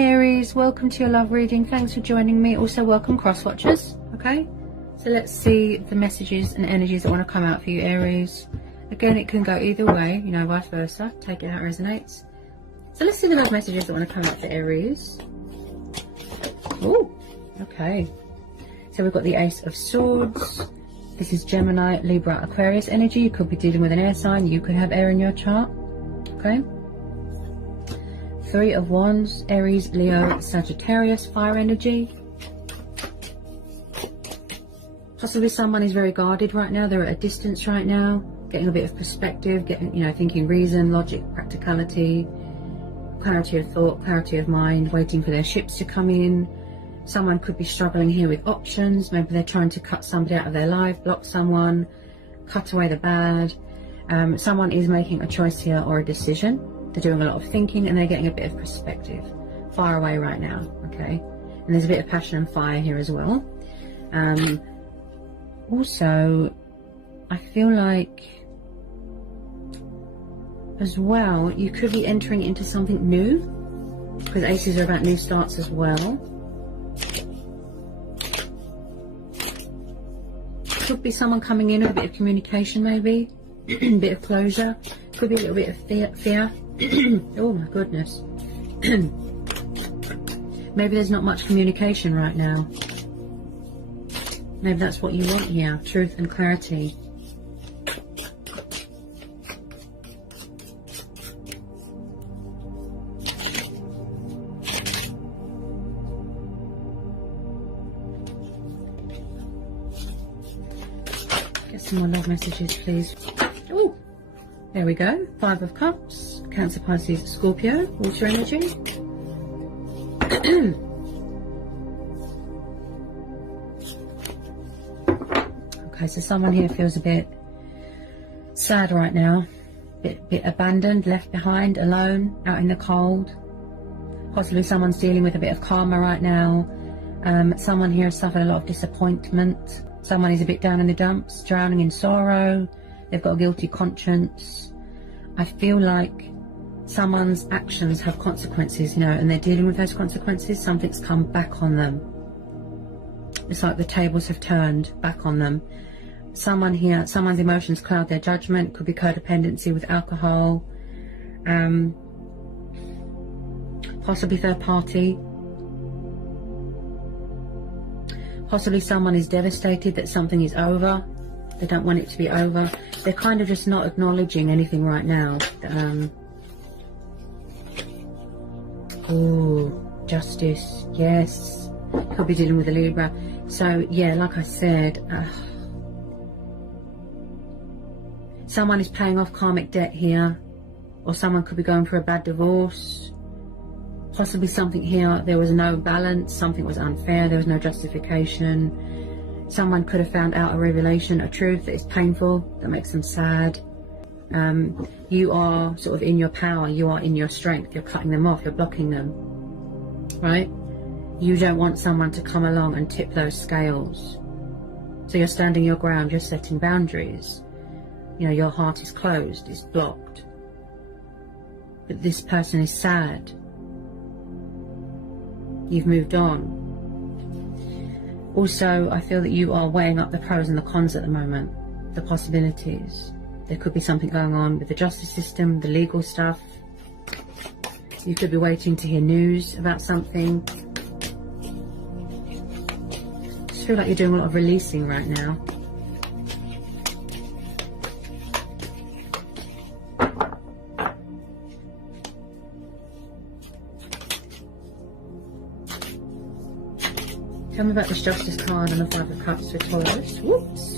Hi Aries, welcome to your love reading. Thanks for joining me. Also welcome cross watchers. Okay, so let's see the messages and energies that want to come out for you, Aries. Again, it can go either way, you know, vice versa. Take it how it resonates. So let's see the love messages that want to come out for Aries. Oh, okay. So we've got the Ace of Swords. This is Gemini, Libra, Aquarius energy. You could be dealing with an air sign. You could have air in your chart. Okay. Three of Wands, Aries, Leo, Sagittarius, fire energy. Possibly someone is very guarded right now. They're at a distance right now, getting a bit of perspective, getting, you know, thinking reason, logic, practicality, clarity of thought, clarity of mind, waiting for their ships to come in. Someone could be struggling here with options. Maybe they're trying to cut somebody out of their life, block someone, cut away the bad. Someone is making a choice here or a decision. They're doing a lot of thinking and they're getting a bit of perspective. Far away right now, okay? And there's a bit of passion and fire here as well. Also, I feel like, as well, you could be entering into something new, because aces are about new starts as well. Could be someone coming in with a bit of communication, maybe. A bit of closure. Could be a little bit of fear. Oh my goodness. Maybe there's not much communication right now. Maybe that's what you want here. Truth and clarity. Get some more love messages, please. Oh, there we go. Five of Cups. Cancer, Pisces, Scorpio, water energy. Okay, so someone here feels a bit sad right now. Bit abandoned, left behind, alone, out in the cold. Possibly someone's dealing with a bit of karma right now. Someone here has suffered a lot of disappointment. Someone is a bit down in the dumps, drowning in sorrow. They've got a guilty conscience. I feel like someone's actions have consequences, you know, and they're dealing with those consequences. Something's come back on them. It's like the tables have turned back on them. Someone here, someone's emotions cloud their judgment. Could be codependency with alcohol. Possibly third party. Possibly someone is devastated that something is over. They don't want it to be over. They're kind of just not acknowledging anything right now. Oh, justice. Yes. Could be dealing with a Libra. So, yeah, like I said, someone is paying off karmic debt here. Or someone could be going for a bad divorce. Possibly something here, there was no balance. Something was unfair. There was no justification. Someone could have found out a revelation, a truth that is painful, that makes them sad. You are sort of in your power, you are in your strength, you're cutting them off, you're blocking them, right? You don't want someone to come along and tip those scales. So you're standing your ground, you're setting boundaries. You know, your heart is closed, it's blocked. But this person is sad. You've moved on. Also, I feel that you are weighing up the pros and the cons at the moment, the possibilities. There could be something going on with the justice system, the legal stuff. You could be waiting to hear news about something. I just feel like you're doing a lot of releasing right now. Tell me about this Justice card and the Five of Cups for Taurus. Whoops.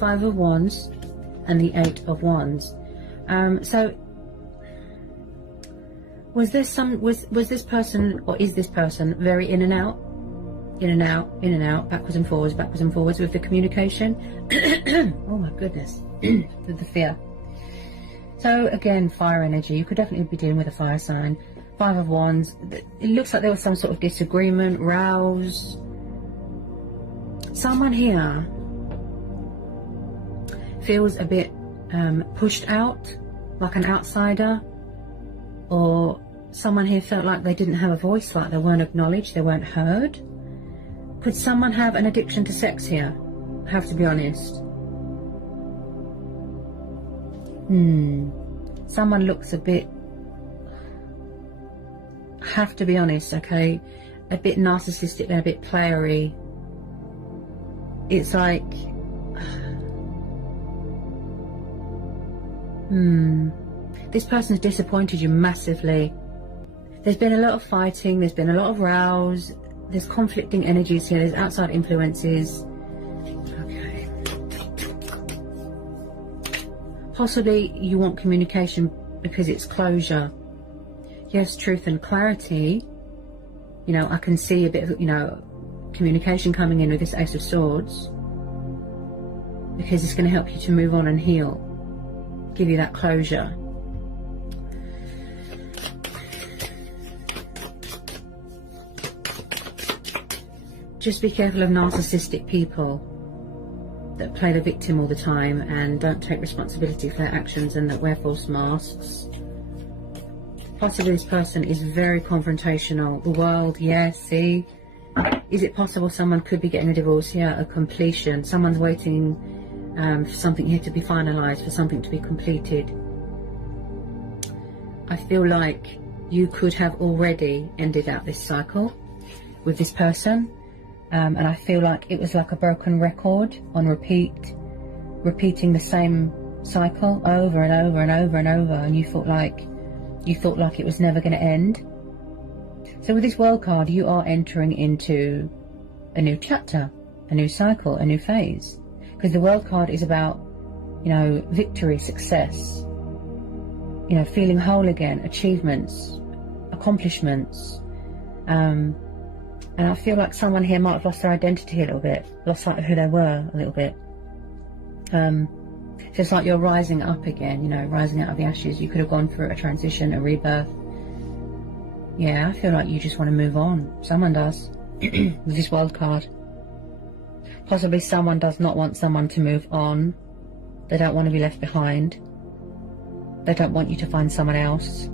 Five of Wands and the Eight of Wands. So was this person, or is this person, very in and out, backwards and forwards with the communication? Oh my goodness. With the fear. So again, fire energy. You could definitely be dealing with a fire sign. Five of Wands. It looks like there was some sort of disagreement, rows. Someone here feels a bit pushed out, like an outsider, or someone here felt like they didn't have a voice, like they weren't acknowledged, they weren't heard. Could someone have an addiction to sex here? I have to be honest. Someone looks a bit, I have to be honest, okay, a bit narcissistic and a bit playery. It's like, this person's disappointed you massively. There's been a lot of fighting, there's been a lot of rows, there's conflicting energies here, there's outside influences. Okay. Possibly you want communication because it's closure. Yes, truth and clarity. You know, I can see a bit of, you know, communication coming in with this Ace of Swords, because it's going to help you to move on and heal, give you that closure. Just be careful of narcissistic people that play the victim all the time and don't take responsibility for their actions and that wear false masks. Possibly this person is very confrontational. The world, yes, see? Is it possible someone could be getting a divorce here, a completion? Someone's waiting for something here to be finalised, for something to be completed. I feel like you could have already ended out this cycle with this person. And I feel like it was like a broken record on repeat, repeating the same cycle over and over and over and over, and you thought like it was never going to end. So with this World card, you are entering into a new chapter, a new cycle, a new phase, because the World card is about, you know, victory, success, you know, feeling whole again, achievements, accomplishments. And I feel like someone here might have lost their identity a little bit, lost sight of who they were a little bit. Just like you're rising up again, you know, rising out of the ashes. You could have gone through a transition, a rebirth. Yeah, I feel like you just want to move on. Someone does, with this World card. Possibly someone does not want someone to move on. They don't want to be left behind. They don't want you to find someone else.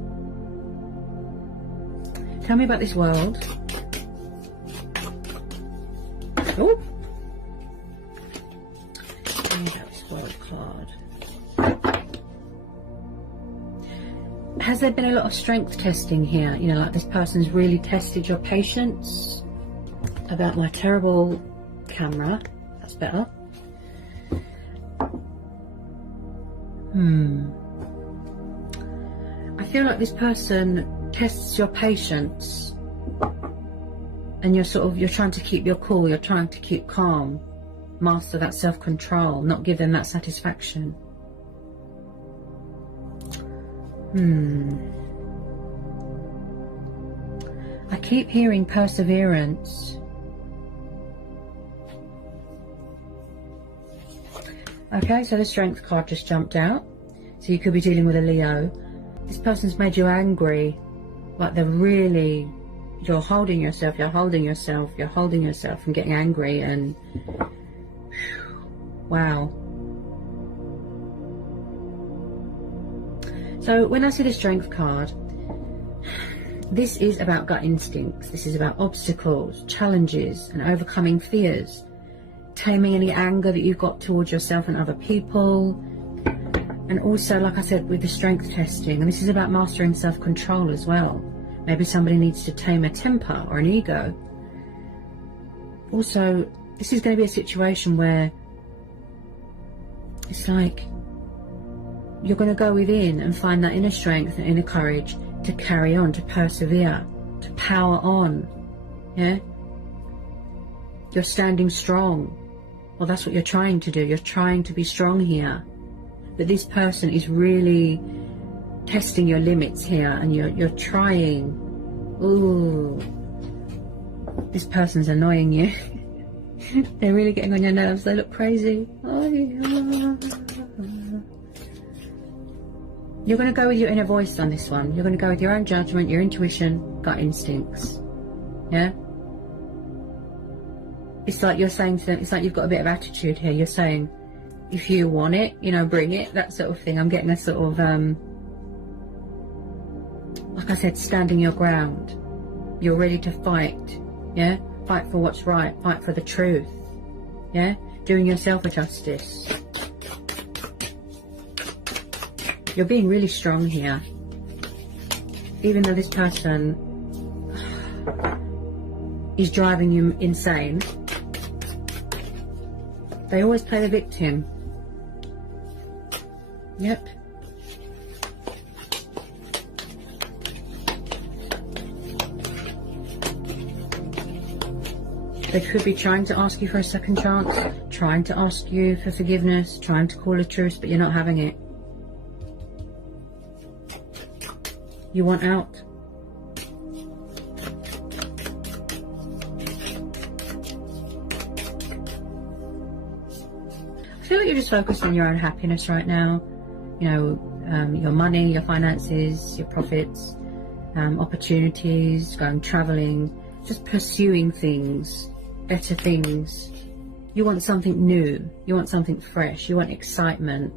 Tell me about this World. Oh, that's World card. Has there been a lot of strength testing here? You know, like this person's really tested your patience. About my terrible camera. That's better. I feel like this person tests your patience. And you're trying to keep your cool, you're trying to keep calm, master that self-control, not give them that satisfaction. I keep hearing perseverance. Okay, so the Strength card just jumped out. So you could be dealing with a Leo. This person's made you angry, like they're really... You're holding yourself from getting angry, and wow. So when I see the Strength card, this is about gut instincts. This is about obstacles, challenges, and overcoming fears, taming any anger that you've got towards yourself and other people. And also, like I said, with the strength testing, and this is about mastering self-control as well. Maybe somebody needs to tame a temper or an ego. Also, this is going to be a situation where it's like you're going to go within and find that inner strength and inner courage to carry on, to persevere, to power on. Yeah? You're standing strong. Well, that's what you're trying to do. You're trying to be strong here. But this person is really testing your limits here, and you're trying. Ooh, this person's annoying you. They're really getting on your nerves. They look crazy. You're going to go with your inner voice on this one. You're going to go with your own judgment, your intuition, gut instincts. Yeah? It's like you're saying to them, it's like you've got a bit of attitude here. You're saying, if you want it, you know, bring it, that sort of thing. I'm getting a sort of, like I said, standing your ground. You're ready to fight, yeah? Fight for what's right, fight for the truth, yeah? Doing yourself a justice. You're being really strong here. Even though this person is driving you insane, they always play the victim. Yep. They could be trying to ask you for a second chance, trying to ask you for forgiveness, trying to call a truce, but you're not having it. You want out. I feel like you're just focused on your own happiness right now. You know, your money, your finances, your profits, opportunities, going traveling, just pursuing things, better things. You want something new. You want something fresh. You want excitement.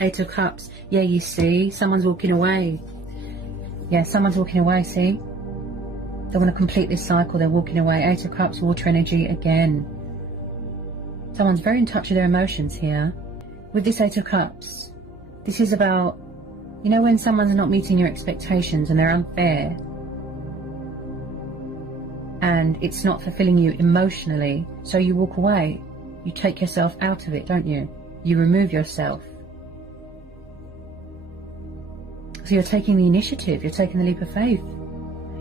Eight of Cups. Yeah, you see, someone's walking away. Yeah, someone's walking away, see? They want to complete this cycle, they're walking away. Eight of Cups, water energy again. Someone's very in touch with their emotions here. With this Eight of Cups, this is about, you know, when someone's not meeting your expectations and they're unfair, and it's not fulfilling you emotionally, so you walk away. You take yourself out of it, don't you? You remove yourself. So you're taking the initiative, you're taking the leap of faith.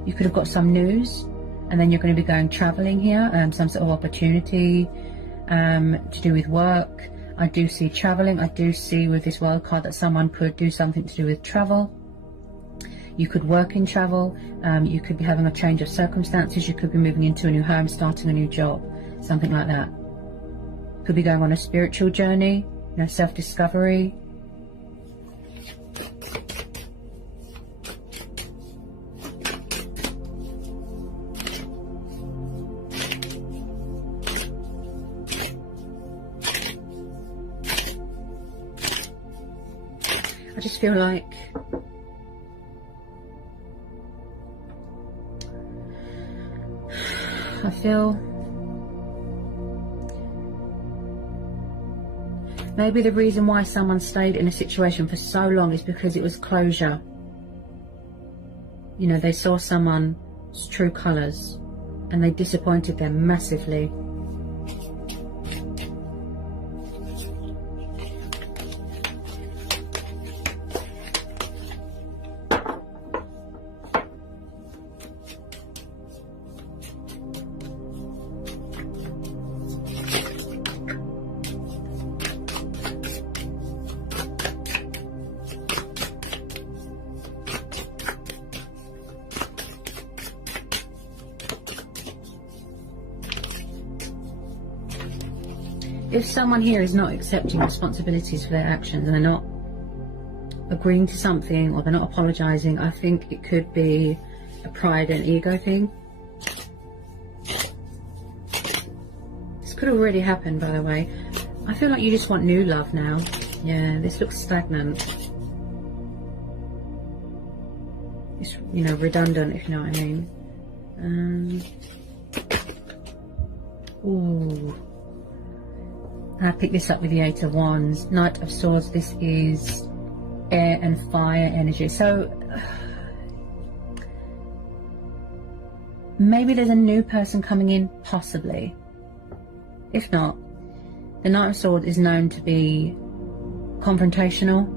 You could have got some news, and then you're going to be going traveling here, some sort of opportunity to do with work. I do see traveling. I do see with this wild card that someone could do something to do with travel. You could work in travel. You could be having a change of circumstances. You could be moving into a new home, starting a new job, something like that. Could be going on a spiritual journey, you know, self-discovery. I just feel like maybe the reason why someone stayed in a situation for so long is because it was closure. You know, they saw someone's true colours and they disappointed them massively. If someone here is not accepting responsibilities for their actions and they're not agreeing to something or they're not apologising, I think it could be a pride and ego thing. This could have already happened, by the way. I feel like you just want new love now. Yeah, this looks stagnant. It's, you know, redundant, if you know what I mean. Ooh. I picked this up with the Eight of Wands, Knight of Swords. This is air and fire energy. So maybe there's a new person coming in, possibly. If not, the Knight of Swords is known to be confrontational,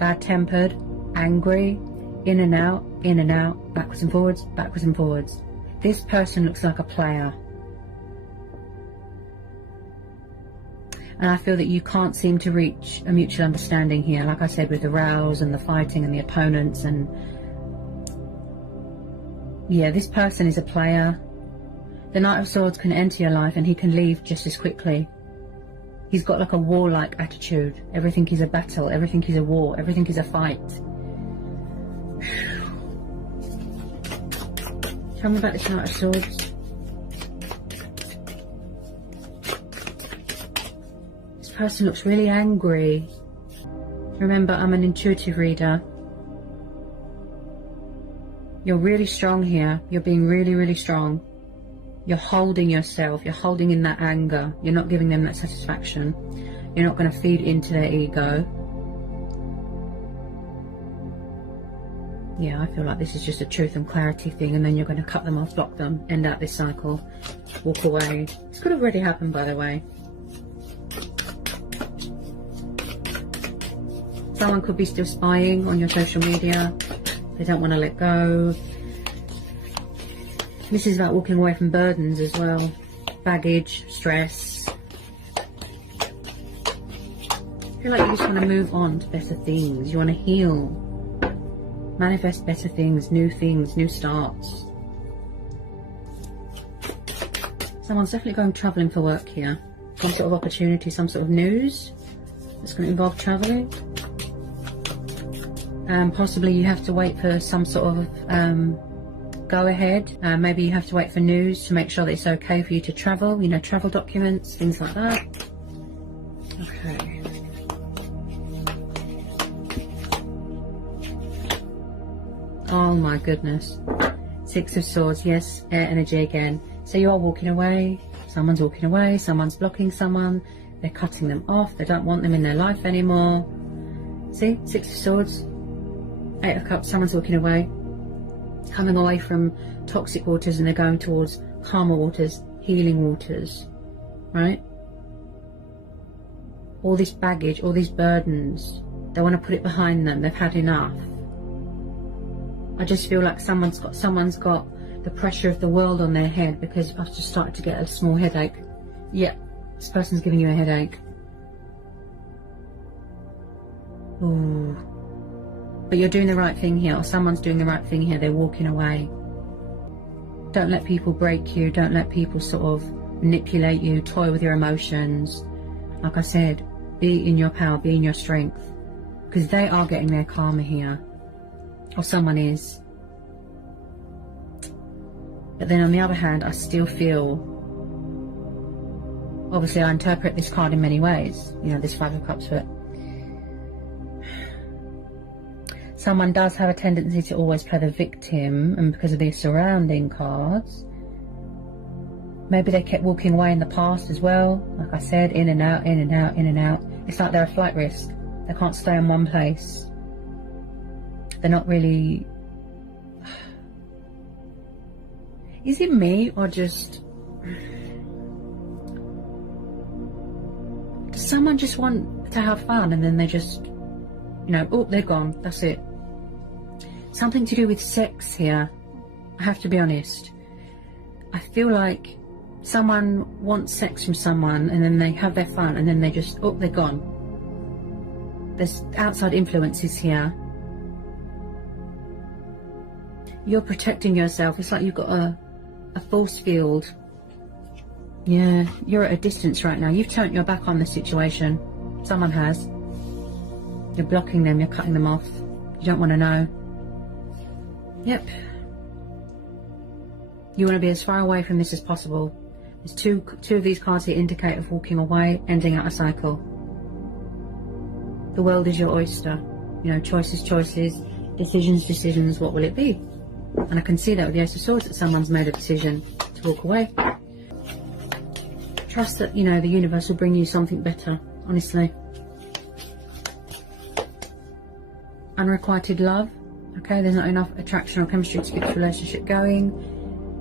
bad-tempered, angry, in and out, backwards and forwards, backwards and forwards. This person looks like a player. And I feel that you can't seem to reach a mutual understanding here, like I said, with the rows and the fighting and the opponents. And yeah, this person is a player. The Knight of Swords can enter your life and he can leave just as quickly. He's got like a warlike attitude. Everything is a battle, everything is a war, everything is a fight. Tell me about this Knight of Swords. This person looks really angry. Remember, I'm an intuitive reader. You're really strong here. You're being really, really strong. You're holding yourself. You're holding in that anger. You're not giving them that satisfaction. You're not going to feed into their ego. Yeah, I feel like this is just a truth and clarity thing, and then you're going to cut them off, block them, end out this cycle, walk away. This could have already happened, by the way. Someone could be still spying on your social media. They don't want to let go. This is about walking away from burdens as well. Baggage, stress. I feel like you just want to move on to better things. You want to heal. Manifest better things, new starts. Someone's definitely going travelling for work here. Some sort of opportunity, some sort of news that's going to involve travelling. Possibly you have to wait for some sort of go ahead. Maybe you have to wait for news to make sure that it's okay for you to travel. You know, travel documents, things like that. Okay. Oh my goodness. Six of Swords, yes, air energy again. So you are walking away, someone's walking away, someone's blocking someone, they're cutting them off, they don't want them in their life anymore. See, Six of Swords, Eight of Cups, someone's walking away, coming away from toxic waters, and they're going towards calmer waters, healing waters, right? All this baggage, all these burdens, they want to put it behind them, they've had enough. I just feel like someone's got the pressure of the world on their head, because I've just started to get a small headache. Yeah, this person's giving you a headache. Ooh. But you're doing the right thing here, or someone's doing the right thing here. They're walking away. Don't let people break you. Don't let people sort of manipulate you, toy with your emotions. Like I said, be in your power, be in your strength, because they are getting their karma here. Or someone is. But then on the other hand, I still feel, obviously I interpret this card in many ways, you know, this Five of Cups, but someone does have a tendency to always play the victim, and because of these surrounding cards, maybe they kept walking away in the past as well. Like I said, in and out, in and out, in and out. It's like they're a flight risk. They can't stay in one place. They're not really... Is it me, or just... Does someone just want to have fun and then they just, you know, oh, they're gone, that's it. Something to do with sex here, I have to be honest. I feel like someone wants sex from someone and then they have their fun and then they just, oh, they're gone. There's outside influences here. You're protecting yourself. It's like you've got a force field. Yeah, you're at a distance right now. You've turned your back on the situation. Someone has. You're blocking them, you're cutting them off. You don't want to know. Yep. You want to be as far away from this as possible. There's two of these cards here indicate of walking away, ending out a cycle. The world is your oyster. You know, choices, decisions, what will it be? And I can see that with the Ace of Swords, that someone's made a decision to walk away. Trust that, you know, the universe will bring you something better, honestly. Unrequited love. Okay, there's not enough attraction or chemistry to keep this relationship going.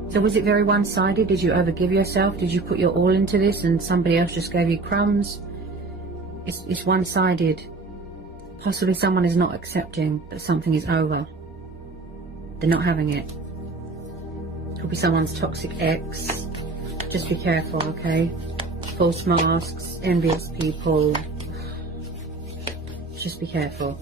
So was it very one-sided? Did you overgive yourself? Did you put your all into this and somebody else just gave you crumbs? It's one-sided. Possibly someone is not accepting that something is over. They're not having it. Could be someone's toxic ex. Just be careful, okay? False masks, envious people. Just be careful.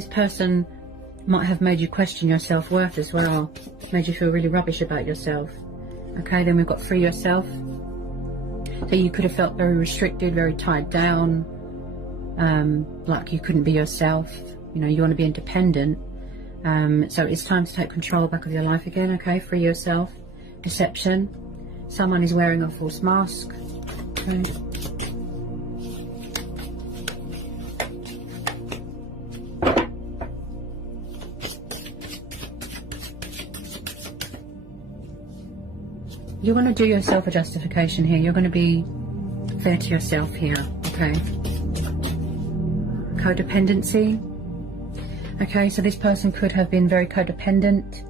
this person might have made you question your self-worth as well, made you feel really rubbish about yourself. Okay, then we've got free yourself. So you could have felt very restricted, very tied down, like you couldn't be yourself. You know, you want to be independent. So it's time to take control back of your life again. Okay, free yourself. Deception. Someone is wearing a false mask. Okay. You're going to do yourself a justification here. You're going to be fair to yourself here, okay? Codependency. Okay, so this person could have been very codependent,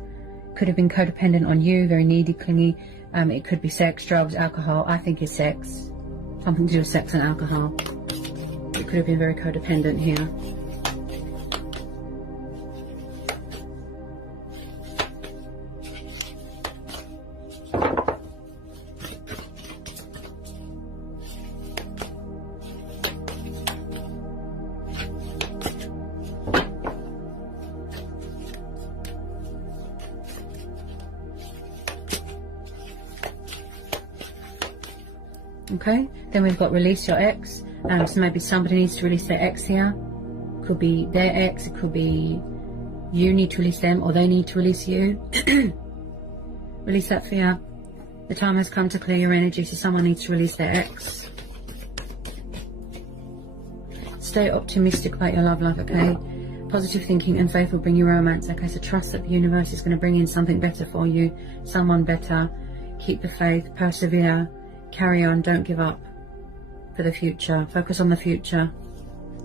could have been codependent on you, very needy, clingy. It could be sex, drugs, alcohol. I think it's sex. Something to do with sex and alcohol. It could have been very codependent here. Okay, then we've got release your ex. So maybe somebody needs to release their ex here. Could be their ex, it could be you need to release them, or they need to release you. Release that fear. The time has come to clear your energy, so someone needs to release their ex. Stay optimistic about your love life, okay? Positive thinking and faith will bring you romance, okay? So trust that the universe is going to bring in something better for you, someone better. Keep the faith, persevere. Carry on, don't give up for the future. Focus on the future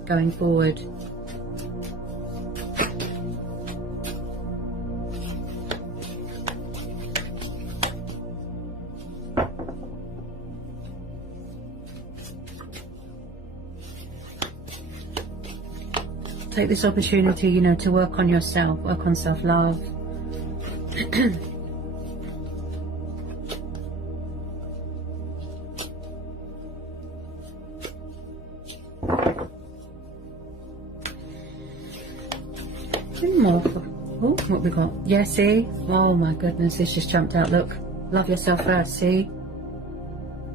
going forward. Take this opportunity, you know, to work on yourself, work on self-love. Oh, what we got? Yeah, see? Oh my goodness, this just jumped out. Look, love yourself first, see?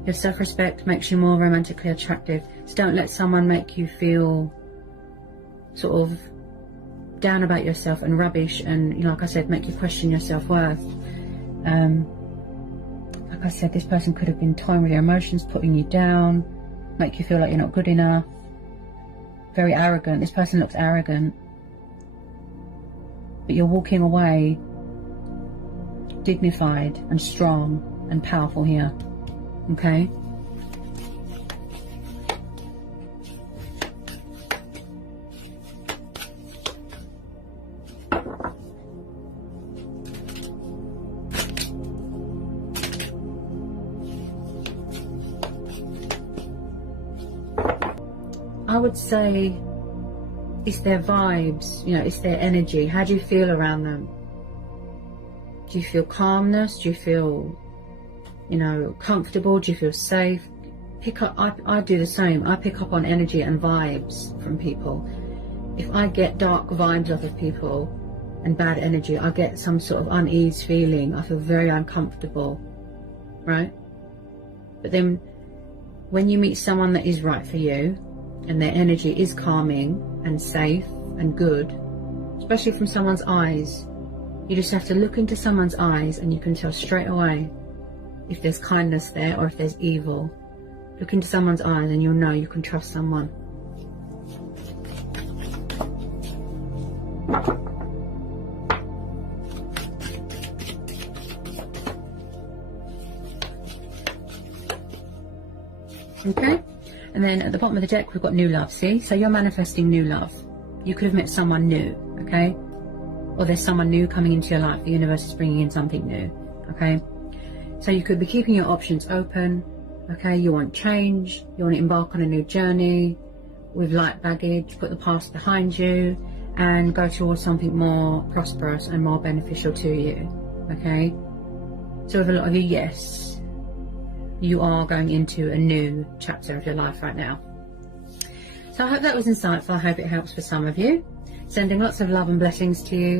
Your self-respect makes you more romantically attractive. So don't let someone make you feel sort of down about yourself and rubbish and, you know, like I said, make you question your self-worth. Like I said, this person could have been toying with your emotions, putting you down, make you feel like you're not good enough. Very arrogant. This person looks arrogant. But you're walking away dignified and strong and powerful here, okay? I would say it's their vibes, you know, it's their energy. How do you feel around them? Do you feel calmness? Do you feel, you know, comfortable? Do you feel safe? Pick up, I do the same. I pick up on energy and vibes from people. If I get dark vibes off of people and bad energy, I get some sort of unease feeling. I feel very uncomfortable, right? But then when you meet someone that is right for you and their energy is calming and safe and good, especially from someone's eyes, you just have to look into someone's eyes and you can tell straight away if there's kindness there or if there's evil. Look into someone's eyes and you'll know you can trust someone. Okay? And then at the bottom of the deck, we've got new love, see? So you're manifesting new love. You could have met someone new, okay? Or there's someone new coming into your life. The universe is bringing in something new, okay? So you could be keeping your options open, okay? You want change. You want to embark on a new journey with light baggage, put the past behind you, and go towards something more prosperous and more beneficial to you, okay? So with a lot of you, yes, you are going into a new chapter of your life right now. So I hope that was insightful. I hope it helps for some of you. Sending lots of love and blessings to you.